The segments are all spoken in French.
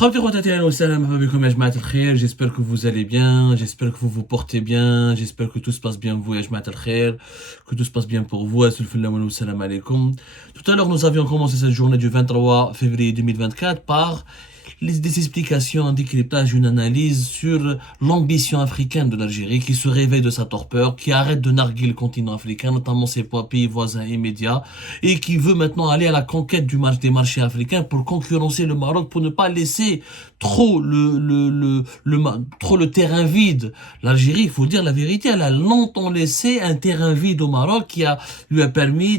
J'espère que vous allez bien, j'espère que vous vous portez bien, j'espère que tout se passe bien vous, ya Jamaat al-Khair, que tout se passe bien pour vous. Salam alaikum. Tout à l'heure, nous avions commencé cette journée du 23 février 2024 par des explications, un décryptage, une analyse sur l'ambition africaine de l'Algérie qui se réveille de sa torpeur, qui arrête de narguer le continent africain, notamment ses pays voisins immédiats, et qui veut maintenant aller à la conquête des marchés africains pour concurrencer le Maroc, pour ne pas laisser trop trop le terrain vide. L'Algérie, il faut dire la vérité, elle a longtemps laissé un terrain vide au Maroc lui a permis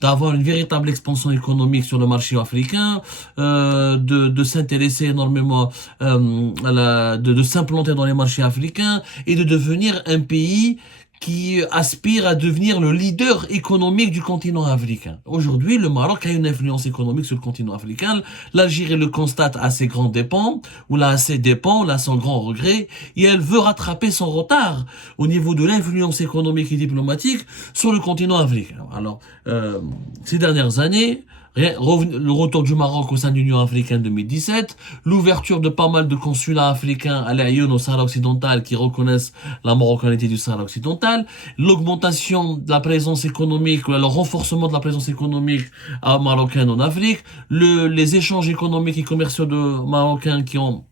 d'avoir une véritable expansion économique sur le marché africain, de s'intéresser énormément de s'implanter dans les marchés africains et de devenir un pays qui aspire à devenir le leader économique du continent africain. Aujourd'hui, le Maroc a une influence économique sur le continent africain. L'Algérie le constate à ses grands dépens, ou là à ses dépens, là à son grand regret, et elle veut rattraper son retard au niveau de l'influence économique et diplomatique sur le continent africain. Alors, ces dernières années, le retour du Maroc au sein de l'Union africaine 2017, l'ouverture de pas mal de consulats africains à l'Aïoun au Sahara occidental qui reconnaissent la marocanité du Sahara occidental, l'augmentation de la présence économique, le renforcement de la présence économique marocaine en Afrique, les échanges économiques et commerciaux de Marocains qui ont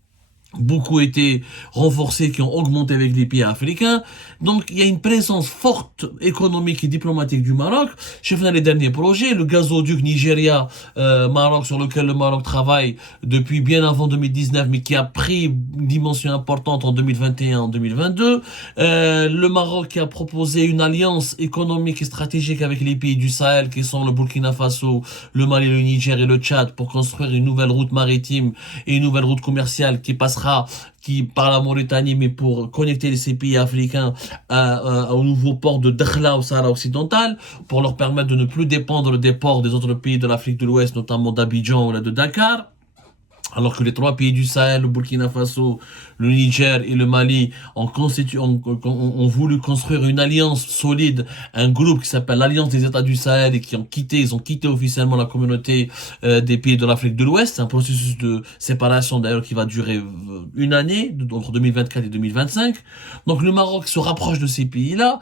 beaucoup été renforcés, qui ont augmenté avec les pays africains. Donc, il y a une présence forte économique et diplomatique du Maroc. J'ai fait les derniers projets, le gazoduc Nigeria, Maroc, sur lequel le Maroc travaille depuis bien avant 2019, mais qui a pris une dimension importante en 2021, en 2022. Le Maroc qui a proposé une alliance économique et stratégique avec les pays du Sahel, qui sont le Burkina Faso, le Mali, le Niger et le Tchad, pour construire une nouvelle route maritime et une nouvelle route commerciale qui par la Mauritanie, mais pour connecter ces pays africains au nouveau port de Dakhla au Sahara occidental, pour leur permettre de ne plus dépendre des ports des autres pays de l'Afrique de l'Ouest, notamment d'Abidjan ou là de Dakar. Alors que les trois pays du Sahel, le Burkina Faso, le Niger et le Mali ont voulu construire une alliance solide, un groupe qui s'appelle l'Alliance des États du Sahel et ils ont quitté officiellement la communauté des pays de l'Afrique de l'Ouest. C'est un processus de séparation d'ailleurs qui va durer une année, entre 2024 et 2025. Donc le Maroc se rapproche de ces pays-là,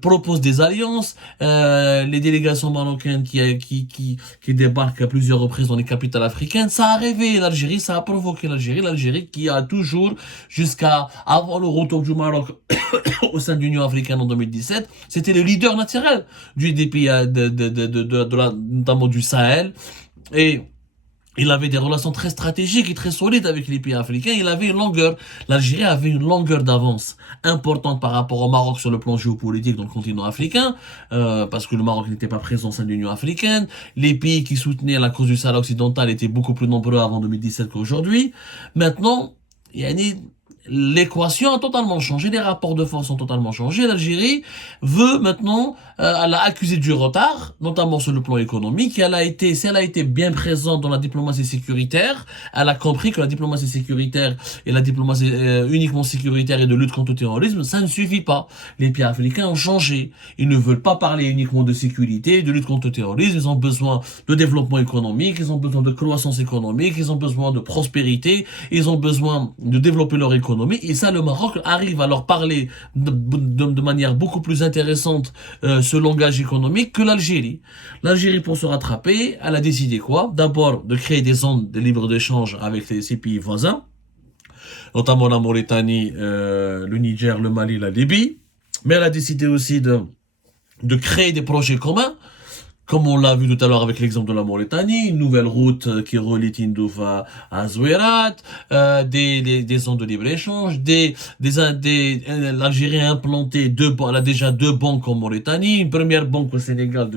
propose des alliances, les délégations marocaines qui débarquent à plusieurs reprises dans les capitales africaines, ça a réveillé l'Algérie. Ça a provoqué l'Algérie qui a toujours, jusqu'à avant le retour du Maroc au sein de l'Union africaine en 2017, c'était le leader naturel des pays, notamment du Sahel. Et il avait des relations très stratégiques et très solides avec les pays africains. L'Algérie avait une longueur d'avance importante par rapport au Maroc sur le plan géopolitique dans le continent africain, parce que le Maroc n'était pas présent au sein de l'Union africaine. Les pays qui soutenaient la cause du Sahara occidental étaient beaucoup plus nombreux avant 2017 qu'aujourd'hui. Maintenant, l'équation a totalement changé, les rapports de force ont totalement changé. L'Algérie veut maintenant, elle a accusé du retard, notamment sur le plan économique. Si elle a été bien présente dans la diplomatie sécuritaire, elle a compris que la diplomatie sécuritaire et la diplomatie uniquement sécuritaire et de lutte contre le terrorisme, ça ne suffit pas. Les pays africains ont changé. Ils ne veulent pas parler uniquement de sécurité, de lutte contre le terrorisme. Ils ont besoin de développement économique, ils ont besoin de croissance économique, ils ont besoin de prospérité, ils ont besoin de développer leur économie. Et ça, le Maroc arrive à leur parler de manière beaucoup plus intéressante ce langage économique que l'Algérie. L'Algérie, pour se rattraper, elle a décidé quoi? D'abord, de créer des zones de libre-échange avec ces pays voisins, notamment la Mauritanie, le Niger, le Mali, la Libye. Mais elle a décidé aussi de créer des projets communs, comme on l'a vu tout à l'heure avec l'exemple de la Mauritanie, une nouvelle route qui relie Tindouf à Zouérat, des zones de libre-échange, l'Algérie a implanté elle a déjà deux banques en Mauritanie, une première banque au Sénégal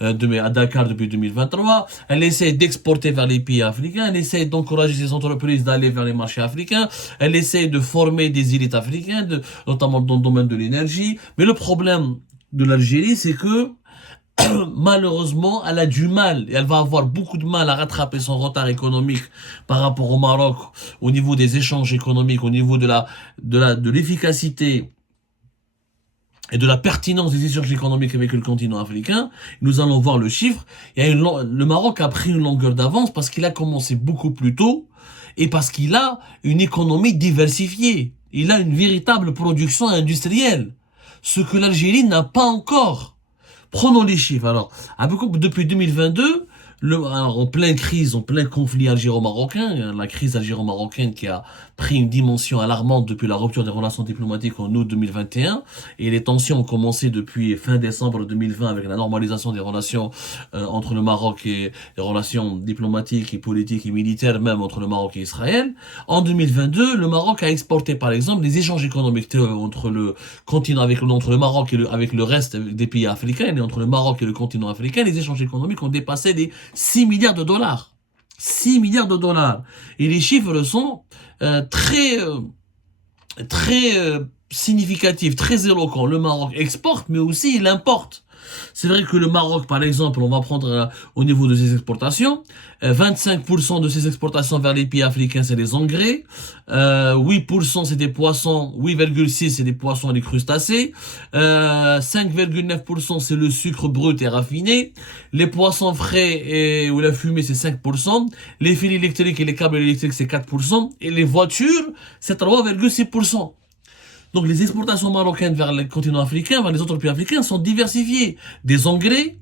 à Dakar depuis 2023, elle essaie d'exporter vers les pays africains, elle essaie d'encourager ces entreprises d'aller vers les marchés africains, elle essaie de former des élites africaines, notamment dans le domaine de l'énergie, mais le problème de l'Algérie, c'est que malheureusement, elle a du mal et elle va avoir beaucoup de mal à rattraper son retard économique par rapport au Maroc au niveau des échanges économiques, au niveau de l'efficacité et de la pertinence des échanges économiques avec le continent africain. Nous allons voir le chiffre. Le Maroc a pris une longueur d'avance parce qu'il a commencé beaucoup plus tôt et parce qu'il a une économie diversifiée. Il a une véritable production industrielle. Ce que l'Algérie n'a pas encore. Prenons les chiffres. Alors, depuis 2022, en pleine crise, en plein conflit algéro-marocain, la crise algéro-marocaine qui a pris une dimension alarmante depuis la rupture des relations diplomatiques en août 2021, et les tensions ont commencé depuis fin décembre 2020 avec la normalisation des relations entre le Maroc et les relations diplomatiques et politiques et militaires même entre le Maroc et Israël. En 2022, le Maroc a exporté par exemple des échanges économiques entre le continent entre le Maroc et avec le reste des pays africains, et entre le Maroc et le continent africain, les échanges économiques ont dépassé les 6 milliards de dollars. 6 milliards de dollars. Et les chiffres sont très significatifs, très éloquents. Le Maroc exporte, mais aussi il importe. C'est vrai que le Maroc, par exemple, on va prendre au niveau de ses exportations, 25% de ses exportations vers les pays africains, c'est des engrais, 8% c'est des poissons, 8,6% c'est des poissons et des crustacés, 5,9% c'est le sucre brut et raffiné, les poissons frais ou la fumée c'est 5%, les fils électriques et les câbles électriques c'est 4%, et les voitures c'est 3,6%. Donc les exportations marocaines vers le continent africain, vers les autres pays africains sont diversifiées. Des engrais,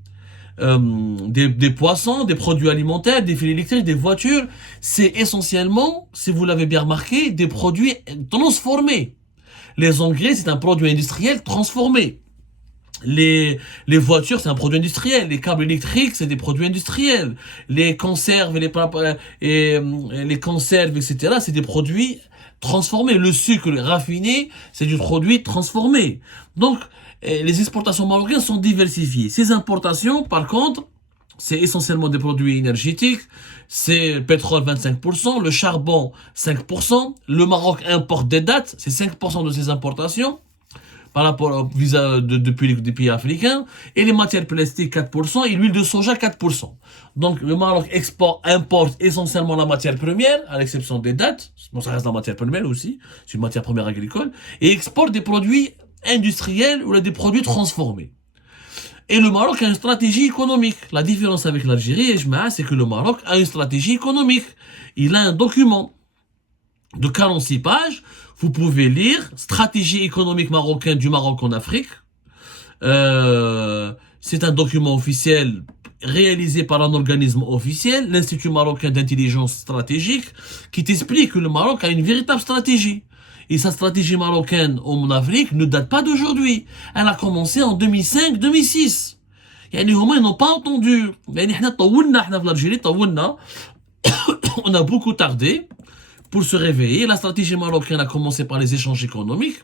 des poissons, des produits alimentaires, des fils électriques, des voitures. C'est essentiellement, si vous l'avez bien remarqué, des produits transformés. Les engrais, c'est un produit industriel transformé. Les voitures, c'est un produit industriel. Les câbles électriques, c'est des produits industriels. Les conserves et les conserves, etc., c'est des produits transformé. Le sucre raffiné, c'est du produit transformé. Donc, les exportations marocaines sont diversifiées. Ces importations, par contre, c'est essentiellement des produits énergétiques. C'est le pétrole 25%, le charbon 5%. Le Maroc importe des dattes, c'est 5% de ses importations par rapport au visa depuis les pays africains, et les matières plastiques 4%, et l'huile de soja 4%. Donc le Maroc importe essentiellement la matière première, à l'exception des dattes, bon, ça reste la matière première aussi, c'est une matière première agricole, et exporte des produits industriels ou des produits transformés. Et le Maroc a une stratégie économique. La différence avec l'Algérie, c'est que le Maroc a une stratégie économique. Il a un document de 46 pages. Vous pouvez lire Stratégie économique marocaine du Maroc en Afrique. C'est un document officiel réalisé par un organisme officiel, l'Institut marocain d'intelligence stratégique, qui t'explique que le Maroc a une véritable stratégie. Et sa stratégie marocaine en Afrique ne date pas d'aujourd'hui. Elle a commencé en 2005-2006. يعني هما ils n'ont pas entendu. يعني احنا في l'Algérie on a beaucoup tardé pour se réveiller. La stratégie marocaine a commencé par les échanges économiques.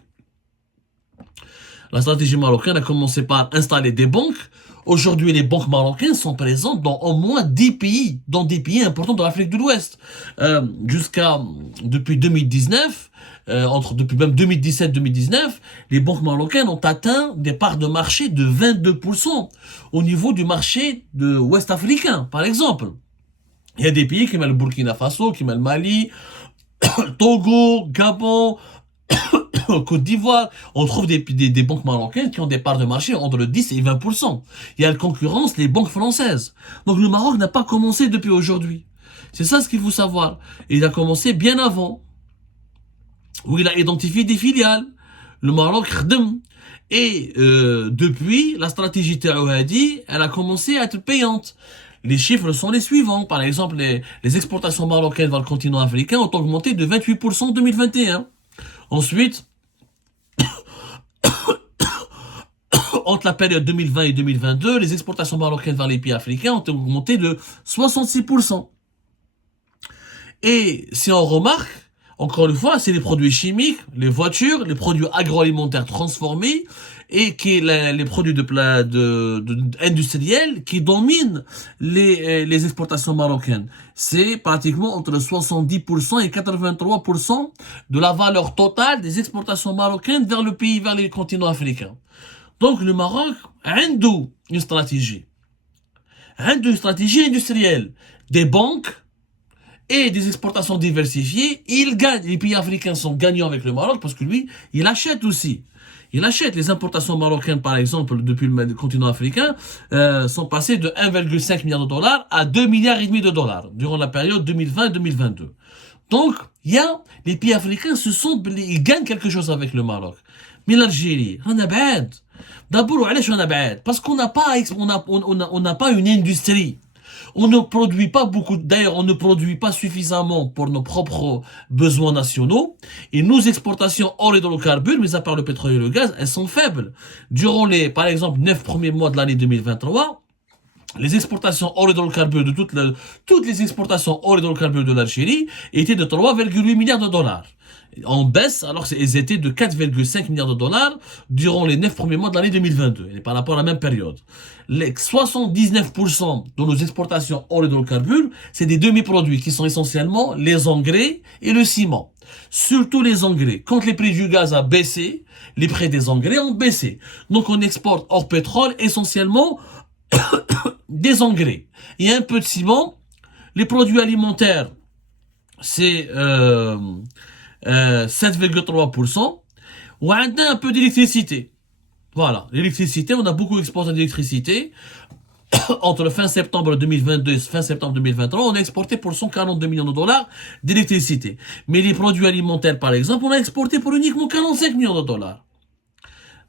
La stratégie marocaine a commencé par installer des banques. Aujourd'hui, les banques marocaines sont présentes dans au moins 10 pays, dans des pays importants de l'Afrique de l'Ouest. Depuis 2019, depuis même 2017-2019, les banques marocaines ont atteint des parts de marché de 22% au niveau du marché de ouest africain, par exemple. Il y a des pays qui mettent le Burkina Faso, qui mettent le Mali, Togo, Gabon, Côte d'Ivoire, on trouve des banques marocaines qui ont des parts de marché entre le 10 et 20%. Il y a la concurrence des banques françaises. Donc le Maroc n'a pas commencé depuis aujourd'hui. C'est ça ce qu'il faut savoir. Il a commencé bien avant, où il a identifié des filiales. Le Maroc khadem. Et depuis, la stratégie Taouhadi, elle a commencé à être payante. Les chiffres sont les suivants. Par exemple, les exportations marocaines vers le continent africain ont augmenté de 28% en 2021. Ensuite, entre la période 2020 et 2022, les exportations marocaines vers les pays africains ont augmenté de 66%. Et si on remarque, encore une fois, c'est les produits chimiques, les voitures, les produits agroalimentaires transformés et les produits industriels qui dominent les exportations marocaines. C'est pratiquement entre 70% et 83% de la valeur totale des exportations marocaines vers les continents africains. Donc le Maroc a une stratégie. Une stratégie industrielle. Des banques et des exportations diversifiées, il gagne. Les pays africains sont gagnants avec le Maroc parce que lui, il achète aussi. Il achète. Les importations marocaines, par exemple, depuis le continent africain, sont passées de 1,5 milliard de dollars à 2 milliards et demi de dollars durant la période 2020-2022. Donc, il y a les pays africains ils gagnent quelque chose avec le Maroc. Mais l'Algérie, on a bad. D'abord, parce qu'on n'a pas, on n'a pas une industrie. On ne produit pas beaucoup, d'ailleurs, on ne produit pas suffisamment pour nos propres besoins nationaux. Et nos exportations hors hydrocarbures, mis à part le pétrole et le gaz, elles sont faibles. Durant par exemple, 9 premiers mois de l'année 2023, les exportations hors hydrocarbures de toutes les exportations hors hydrocarbures de l'Algérie étaient de 3,8 milliards de dollars. En baisse, alors qu'elles étaient de 4,5 milliards de dollars durant les 9 premiers mois de l'année 2022, et par rapport à la même période. Les 79% de nos exportations hors hydrocarbures, c'est des demi-produits qui sont essentiellement les engrais et le ciment. Surtout les engrais. Quand les prix du gaz a baissé, les prix des engrais ont baissé. Donc on exporte hors pétrole essentiellement des engrais et un peu de ciment. Les produits alimentaires, c'est 7,3%. On a un peu d'électricité. Voilà, l'électricité, on a beaucoup exporté d'électricité. Entre le fin septembre 2022 et fin septembre 2023, on a exporté pour 142 millions de dollars d'électricité. Mais les produits alimentaires, par exemple, on a exporté pour uniquement 45 millions de dollars.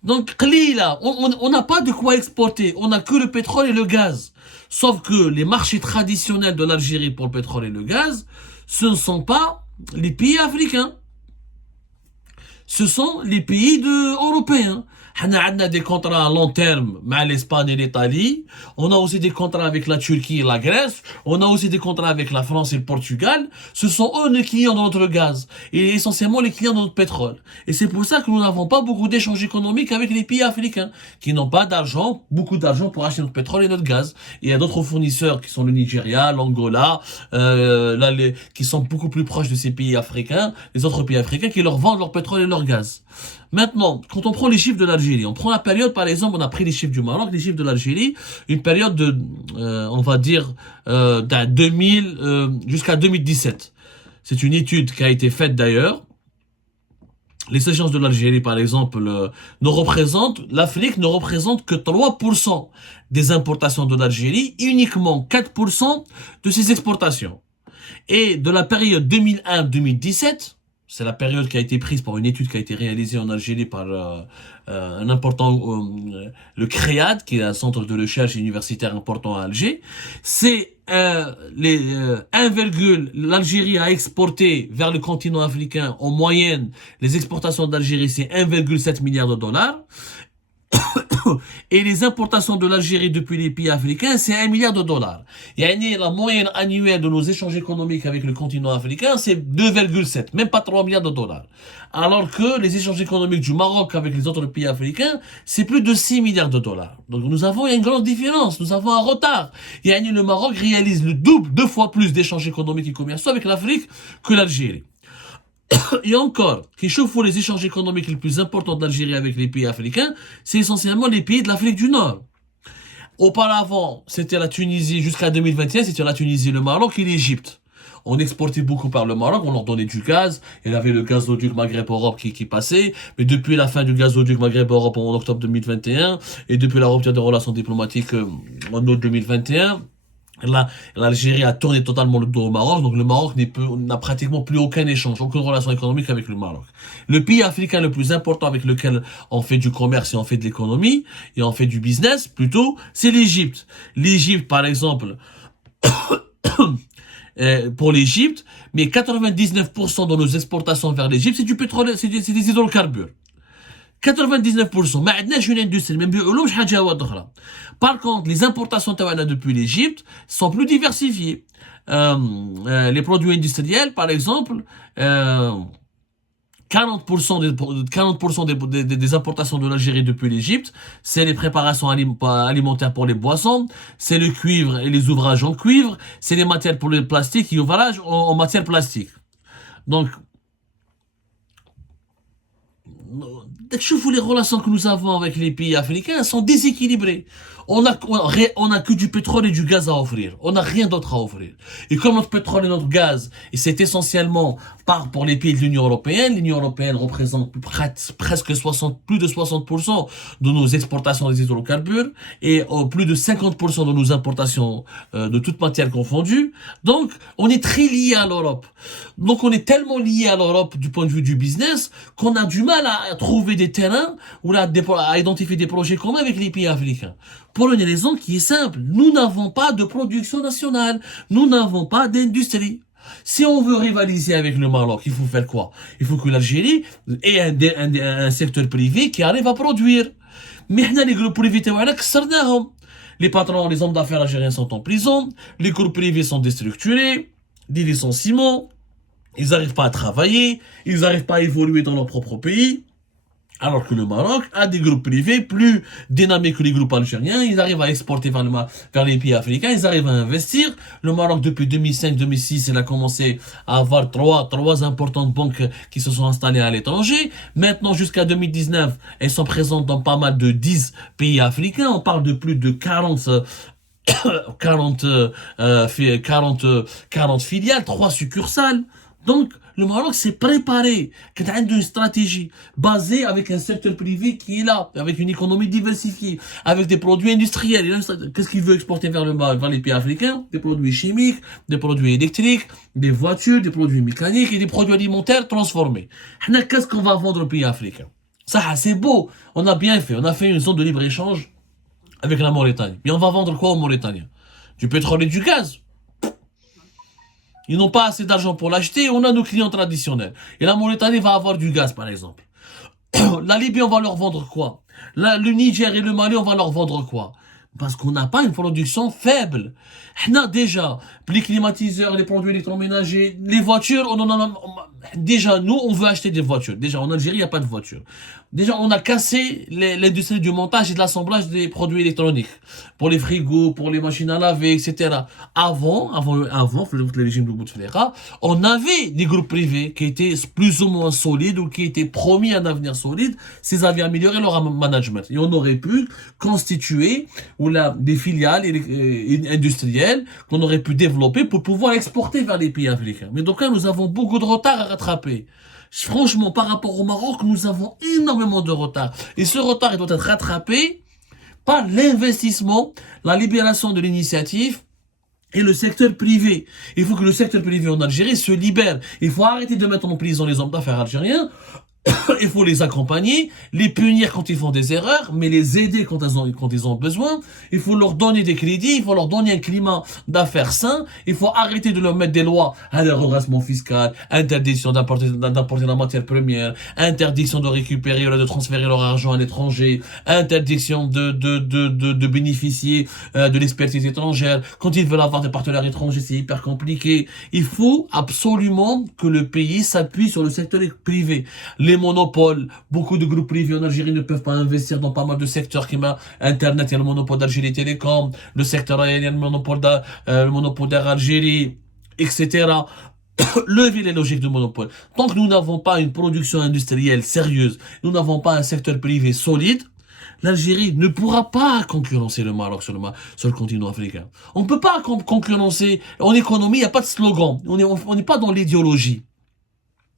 Donc, là, on n'a pas de quoi exporter. On n'a que le pétrole et le gaz. Sauf que les marchés traditionnels de l'Algérie pour le pétrole et le gaz, ce ne sont pas les pays africains. Ce sont les pays européens. On a des contrats à long terme avec l'Espagne et l'Italie. On a aussi des contrats avec la Turquie et la Grèce. On a aussi des contrats avec la France et le Portugal. Ce sont eux les clients de notre gaz et essentiellement les clients de notre pétrole. Et c'est pour ça que nous n'avons pas beaucoup d'échanges économiques avec les pays africains qui n'ont pas d'argent, beaucoup d'argent pour acheter notre pétrole et notre gaz. Et il y a d'autres fournisseurs qui sont le Nigeria, l'Angola, qui sont beaucoup plus proches de ces pays africains, les autres pays africains qui leur vendent leur pétrole et leur gaz. Maintenant, quand on prend les chiffres de l'Algérie, on prend la période, par exemple, on a pris les chiffres du Maroc, les chiffres de l'Algérie, une période de, on va dire, d'un 2000 jusqu'à 2017. C'est une étude qui a été faite d'ailleurs. Les échanges de l'Algérie, par exemple, l'Afrique ne représente que 3% des importations de l'Algérie, uniquement 4% de ses exportations. Et de la période 2001-2017, c'est la période qui a été prise par une étude qui a été réalisée en Algérie par un important, le CREAD, qui est un centre de recherche universitaire important à Alger. C'est l'Algérie a exporté vers le continent africain, en moyenne, les exportations d'Algérie, c'est 1,7 milliard de dollars. Et les importations de l'Algérie depuis les pays africains, c'est 1 milliard de dollars. Et la moyenne annuelle de nos échanges économiques avec le continent africain, c'est 2,7, même pas 3 milliards de dollars. Alors que les échanges économiques du Maroc avec les autres pays africains, c'est plus de 6 milliards de dollars. Donc il y a une grande différence, nous avons un retard. Et le Maroc réalise le double, 2 fois plus d'échanges économiques et commerciaux avec l'Afrique que l'Algérie. Et encore, qui chauffe les échanges économiques les plus importants d'Algérie avec les pays africains, c'est essentiellement les pays de l'Afrique du Nord. Auparavant, c'était la Tunisie, jusqu'à 2021, c'était la Tunisie, le Maroc et l'Égypte. On exportait beaucoup par le Maroc, on leur donnait du gaz, il y avait le gazoduc Maghreb-Europe qui passait, mais depuis la fin du gazoduc Maghreb-Europe en octobre 2021, et depuis la rupture des relations diplomatiques en août 2021, l'Algérie a tourné totalement le dos au Maroc, donc le Maroc n'a pratiquement plus aucun échange, aucune relation économique avec le Maroc. Le pays africain le plus important avec lequel on fait du commerce et on fait de l'économie, et on fait du business plutôt, c'est l'Égypte. L'Égypte, par exemple, pour l'Égypte, mais 99% de nos exportations vers l'Égypte, c'est du pétrole, c'est des hydrocarbures. 99%. ما عندناش une industrie, ما نبيعولهمش حاجة أخرى. Par contre, les importations تاعنا depuis l'Égypte sont plus diversifiées. Les produits industriels, par exemple, 40% des importations de l'Algérie depuis l'Égypte, c'est les préparations alimentaires pour les boissons, c'est le cuivre et les ouvrages en cuivre, c'est les matières pour le plastique et ouvrages en matière plastique. Donc, Je vous les relations que nous avons avec les pays africains sont déséquilibrées. On a que du pétrole et du gaz à offrir. On n'a rien d'autre à offrir. Et comme notre pétrole et notre gaz, et c'est essentiellement pour les pays de l'Union européenne représente presque plus de 60% de nos exportations des hydrocarbures et plus de 50% de nos importations de toutes matières confondues. Donc, on est très lié à l'Europe. Donc, on est tellement lié à l'Europe du point de vue du business qu'on a du mal à trouver des terrains ou à identifier des projets communs avec les pays africains. Pour une raison qui est simple, nous n'avons pas de production nationale, nous n'avons pas d'industrie. Si on veut rivaliser avec le Maroc, il faut faire quoi? Il faut que l'Algérie ait un secteur privé qui arrive à produire. Mais les groupes privés, les patrons, les hommes d'affaires algériens sont en prison, les groupes privés sont déstructurés, des licenciements, ils n'arrivent pas à travailler, ils n'arrivent pas à évoluer dans leur propre pays. Alors que le Maroc a des groupes privés plus dynamiques que les groupes algériens. Ils arrivent à exporter vers les pays africains. Ils arrivent à investir. Le Maroc, depuis 2005-2006, il a commencé à avoir trois importantes banques qui se sont installées à l'étranger. Maintenant, jusqu'à 2019, elles sont présentes dans pas mal de 10 pays africains. On parle de plus de 40 filiales, 3 succursales. Donc, le Maroc s'est préparé, qui a une stratégie basée avec un secteur privé qui est là, avec une économie diversifiée, avec des produits industriels. Qu'est-ce qu'il veut exporter vers les pays africains? Des produits chimiques, des produits électriques, des voitures, des produits mécaniques et des produits alimentaires transformés. Qu'est-ce qu'on va vendre aux pays africains? Ça, c'est beau. On a bien fait. On a fait une zone de libre-échange avec la Mauritanie. Mais on va vendre quoi aux Mauritaniens? Du pétrole et du gaz. Ils n'ont pas assez d'argent pour l'acheter, on a nos clients traditionnels. Et la Mauritanie va avoir du gaz, par exemple. La Libye, on va leur vendre quoi? Le Niger et le Mali, on va leur vendre quoi? Parce qu'on n'a pas une production faible. On a déjà les climatiseurs, les produits électroménagers, les voitures, déjà, nous, on veut acheter des voitures. Déjà, en Algérie, il n'y a pas de voitures. Déjà, on a cassé l'industrie du montage et de l'assemblage des produits électroniques. Pour les frigos, pour les machines à laver, etc. Avant le régime de Bouteflika, on avait des groupes privés qui étaient plus ou moins solides ou qui étaient promis un avenir solide s'ils avaient amélioré leur management. Et on aurait pu constituer des filiales industrielles qu'on aurait pu développer pour pouvoir exporter vers les pays africains. Mais donc là, nous avons beaucoup de retard à rattraper. Franchement, par rapport au Maroc, nous avons énormément de retard. Et ce retard, il doit être rattrapé par l'investissement, la libération de l'initiative et le secteur privé. Il faut que le secteur privé en Algérie se libère. Il faut arrêter de mettre en prison les hommes d'affaires algériens. Il faut les accompagner, les punir quand ils font des erreurs, mais les aider quand ils ont besoin. Il faut leur donner des crédits, il faut leur donner un climat d'affaires sain. Il faut arrêter de leur mettre des lois à leur redressement fiscal, interdiction d'importer la matière première, interdiction de récupérer ou de transférer leur argent à l'étranger, interdiction de bénéficier de l'expertise étrangère. Quand ils veulent avoir des partenaires étrangers, c'est hyper compliqué. Il faut absolument que le pays s'appuie sur le secteur privé. Les monopoles, beaucoup de groupes privés en Algérie ne peuvent pas investir dans pas mal de secteurs qui m'a Internet, il y a le monopole d'Algérie Télécom, le secteur aérien, le monopole d'Air Algérie, etc. Lever les logiques de monopole. Tant que nous n'avons pas une production industrielle sérieuse, nous n'avons pas un secteur privé solide, l'Algérie ne pourra pas concurrencer le Maroc sur le continent africain. On ne peut pas concurrencer. En économie, il n'y a pas de slogan. On n'est pas dans l'idéologie.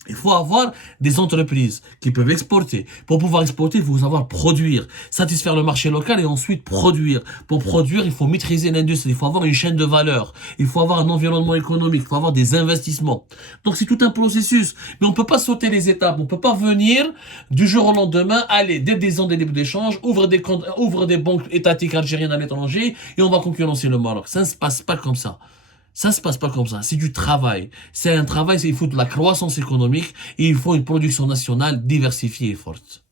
Il faut avoir des entreprises qui peuvent exporter. Pour pouvoir exporter, il faut savoir produire, satisfaire le marché local et ensuite produire. Pour produire, il faut maîtriser l'industrie, il faut avoir une chaîne de valeur, il faut avoir un environnement économique, il faut avoir des investissements. Donc c'est tout un processus. Mais on ne peut pas sauter les étapes, on ne peut pas venir du jour au lendemain, aller dès des ans des libres d'échange, ouvre des banques étatiques algériennes à l'étranger et on va concurrencer le Maroc. Ça ne se passe pas comme ça. Ça se passe pas comme ça. C'est du travail. C'est un travail, il faut de la croissance économique et il faut une production nationale diversifiée et forte.